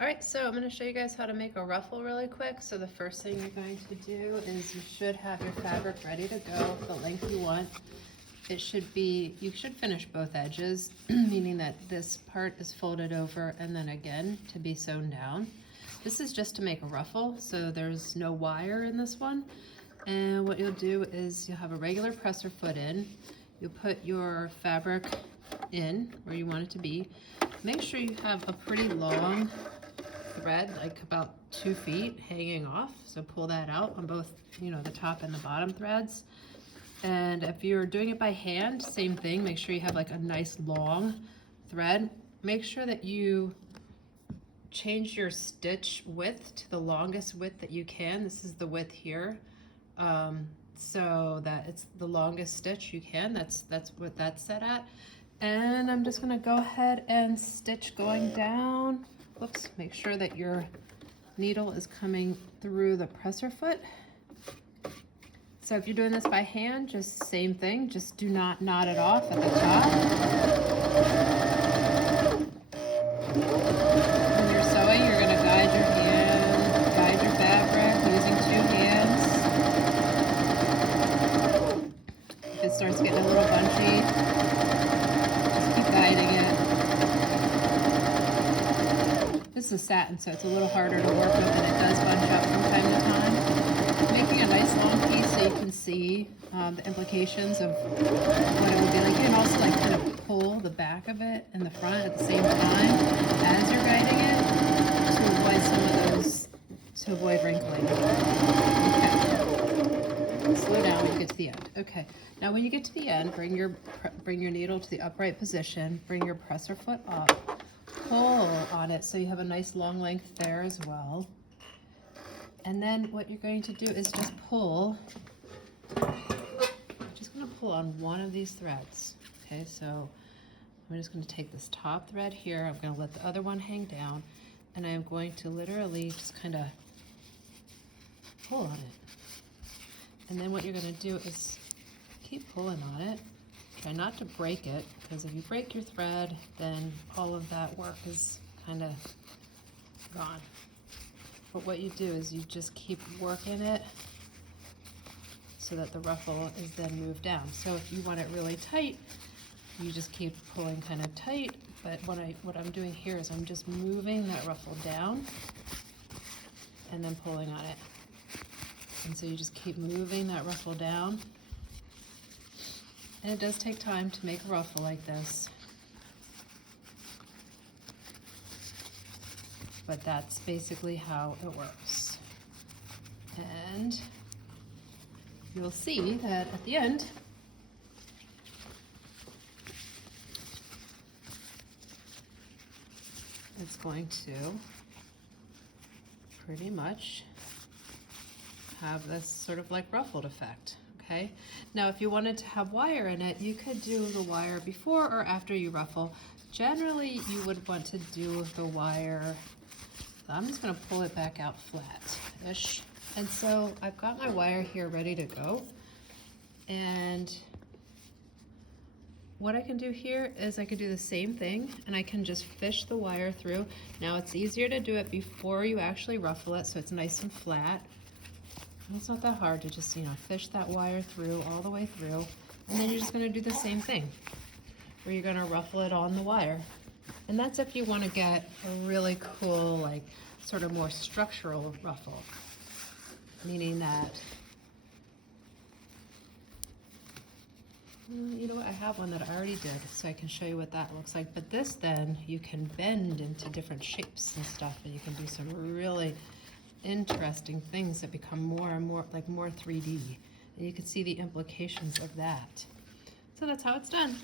All right, so I'm going to show you guys how to make a ruffle really quick. So the first thing you're going to do is you should have your fabric ready to go, the length you want. It should be, you should finish both edges, meaning that this part is folded over and then again to be sewn down. This is just to make a ruffle, so there's no wire in this one. And what you'll do is you'll have a regular presser foot in. You'll put your fabric in where you want it to be. Make sure you have a pretty long thread, like about 2 feet hanging off. So pull that out on both, the top and the bottom threads. And if you're doing it by hand, same thing. Make sure you have like a nice long thread. Make sure that you change your stitch width to the longest width that you can. This is the width here. So that it's the longest stitch you can. That's what that's set at. And I'm just gonna go ahead and stitch going down. Whoops, make sure that your needle is coming through the presser foot. So if you're doing this by hand, just same thing, just do not knot it off at the top. When you're sewing, you're gonna guide your hand, guide your fabric using 2 hands. If it starts getting a little bunchy, just keep guiding it. This is satin, so it's a little harder to work with, and it does bunch up from time to time. Making a nice long piece so you can see the implications of what it will be like. You can also like kind of pull the back of it and the front at the same time as you're guiding it to avoid some of those, to avoid wrinkling. Okay. Slow down when you get to the end. Okay. Now when you get to the end, bring your needle to the upright position. Bring your presser foot up. Pull on it so you have a nice long length there as well. And then what you're going to do is just pull. I'm just going to pull on one of these threads. Okay, so I'm just going to take this top thread here. I'm going to let the other one hang down, and I'm going to literally just kind of pull on it. And then what you're going to do is keep pulling on it. Try not to break it, because if you break your thread, then all of that work is kind of gone. But what you do is you just keep working it so that the ruffle is then moved down. So if you want it really tight, you just keep pulling kind of tight. But what I'm doing here is I'm just moving that ruffle down and then pulling on it. And so you just keep moving that ruffle down. And it does take time to make a ruffle like this. But that's basically how it works. And you'll see that at the end, it's going to pretty much have this sort of like ruffled effect. Okay. Now, if you wanted to have wire in it, you could do the wire before or after you ruffle. Generally, you would want to do the wire. I'm just going to pull it back out flat-ish. And so I've got my wire here ready to go. And what I can do here is I could do the same thing, and I can just fish the wire through. Now, it's easier to do it before you actually ruffle it, so it's nice and flat. And it's not that hard to just, fish that wire through all the way through. And then you're just going to do the same thing, where you're going to ruffle it on the wire. And that's if you want to get a really cool, like, sort of more structural ruffle. Meaning that, you know what, I have one that I already did, so I can show you what that looks like. But this then, you can bend into different shapes and stuff, and you can do some really interesting things that become more and more, like more 3D. And you can see the implications of that. So that's how it's done.